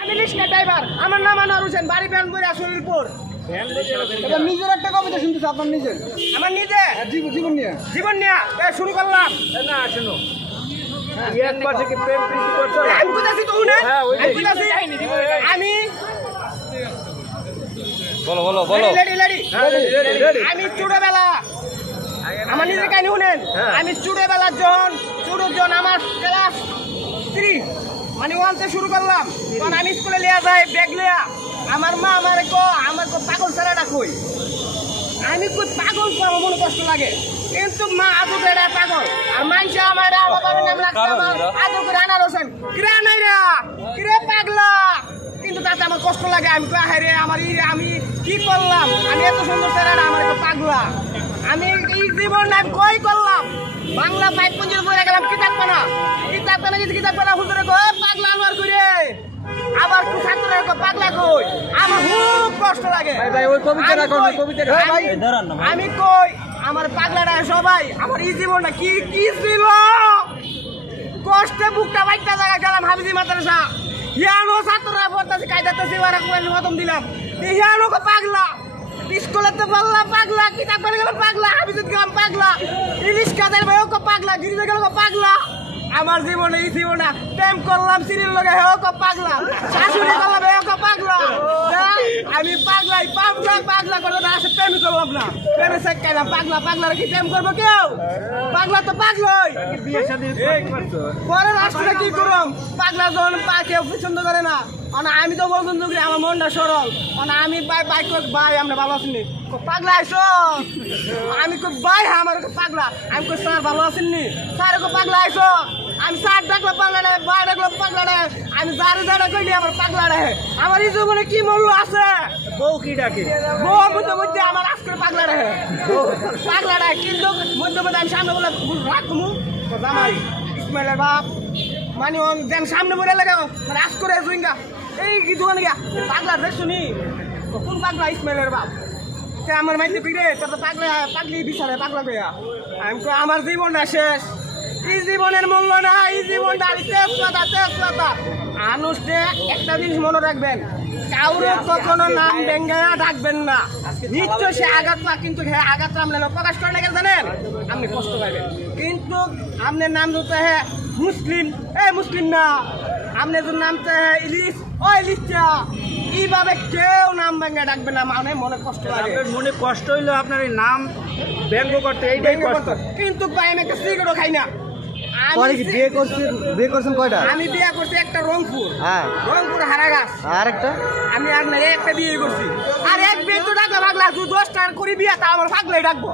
আমি রিক্সা ড্রাইভার, আমার নাম আনোয়ার হোসেন, বাড়ি বেনপুর আসলিপুর। এবার নিজের একটা কবিতা শুনতেছে আপনার নিজের, আমার নিজে জীবন নিয়ে শুরু করলাম। না শুনো, একবার থেকে প্রেম প্রীতি করছো? আমি কোথাছি তো না, আমি কোথাছি, আমি বলো বলো বলো। লেডি আমি ছোটবেলা, আমার নিজের কাহিনী শুনেন। আমি ছোটবেলা ছোট আমার ক্লাস 3 মানে 1 থেকে শুরু করলাম। তখন আমি স্কুলে লিয়া যাই ব্যাগ লিয়া, আমার মা আমার পাগল ছেলেটা কই, আমি কই পাগল করবো, মনে কষ্ট লাগে। কিন্তু মা আদর করে পাগল, আর মাইনছে আমার আদর করে আনার হোসেন কিরে নাই রে, কিরে পাগলা। কিন্তু তাতে আমার কষ্ট লাগে। আমি কই হায় রে, আমি কি করলাম, আমি এত সুন্দর ছেলেটা আমার পাগলা। আমি এই জীবন আমি কই করলাম, বাংলা 5 পর্যন্ত পড়ে গেলাম, কিতাব পানা যদি কিতাব পানা হুজুরে কই পাগলা আনোয়ার করে, আবার ছাত্রের পাগলা কই, আমার খুব কষ্ট লাগে। আমি কই আমার পাগলাটা সবাই, আমার এই জীবনটা কি কি ছিল, কষ্টে বুকটা বাইটা জায়গা গেলাম হাফিজি মাদ্রাসা, হিয়ানো ছাত্ররা পড়তেছে কায়দাতেছে, খতম দিলাম, হিয়ানো পাগলা, স্কুলে তো বললাম পাগলা, কিতাব পড়ে গেলাম পাগলা, হাফিজত গেলাম পাগলা, ইলিশ কাদের ভাইও পাগলা, গিরিজা গেল পাগলা। আমার জীবনে এই জীবনটা প্রেম করলাম সিরিয়াল লগে হেও পাগলা, শাশুড়ি করলাম হেও পাগলা। আমি পাগলাই পাগলা করে প্রেম করলাম না, প্রেমে শেখাইলাম পাগলা কি প্রেম করবো কেউ? পাগলা তো পাগলাই। পরে রাষ্ট্রে কি করলাম, পাগলা যখন কেউ পছন্দ করে না, আমি তো পছন্দ করি, আমার মনটা সরল। আমি ভাই আমরা ভালো আছেন, পাগলা আইসো, আমি ভাই আমার পাগলা, আমি স্যার ভালো আছেন নি, স্যার পাগলা আইসো, আমি স্যার ডাকলো পাগলা রে, ভাই ডাকলো পাগলা রে, আমি যারে যারা কইলি আমার পাগলা রে। আমার এই জীবনে কি মূল্য আছে? বউ কি ডাকে? বউ মধ্যে আমার আজকের পাগলা রে, কিন্তু মধ্যে আমি সামনে বলে রাখবো জামাই ইসমাইলের বাপ, মানে দেন সামনে বলে লাগে রাজ করে জুইঙ্গা এই কি দোকানে গিয়া পাগলা রে শুনি, কোন পাগলা? ইসমাইলের বাপ। আমার মাইতে ফিরে তোর তো পাগলি বিচারে পাগলা কইয়া। আমি আমার জীবনটা শেষ, এই জীবনের মূল্য না, এই জীবনটা তেজপাতা। মানুষকে একটা জিনিস মনে রাখবেন, কাউরে কখনো নাম বেঙ্গায়া ডাকবেন না, নিশ্চয় সে আঘাত পা, কিন্তু আঘাত আমলে প্রকাশ করে না, জানেন আপনি কষ্ট পাবেন। কিন্তু আপনার নাম যদি হ্যাঁ মুসলিম না, আপনার যদি নাম ইলিশ ইলিশটা, এইভাবে কেউ নাম ভেঙে ডাকবে না, মানে মনে কষ্ট লাগে। মনে কষ্ট হইলো আপনার এই নাম ব্যঙ্গ করতে, এইটাই কষ্ট। কিন্তু ভাই আমি একটা সিগারেটও খাই না। বিয়ে করছেন কয়টা? আমি বিয়ে করছি একটা রংপুর, হ্যাঁ রংপুর হারাগাছ। আর একটা আমি আর একটা বিয়ে করছি, আর এক বিয়ে তো ডাকলে পাগলা, 10টা করে বিয়ে তা আমার পাগলাই ডাকবো।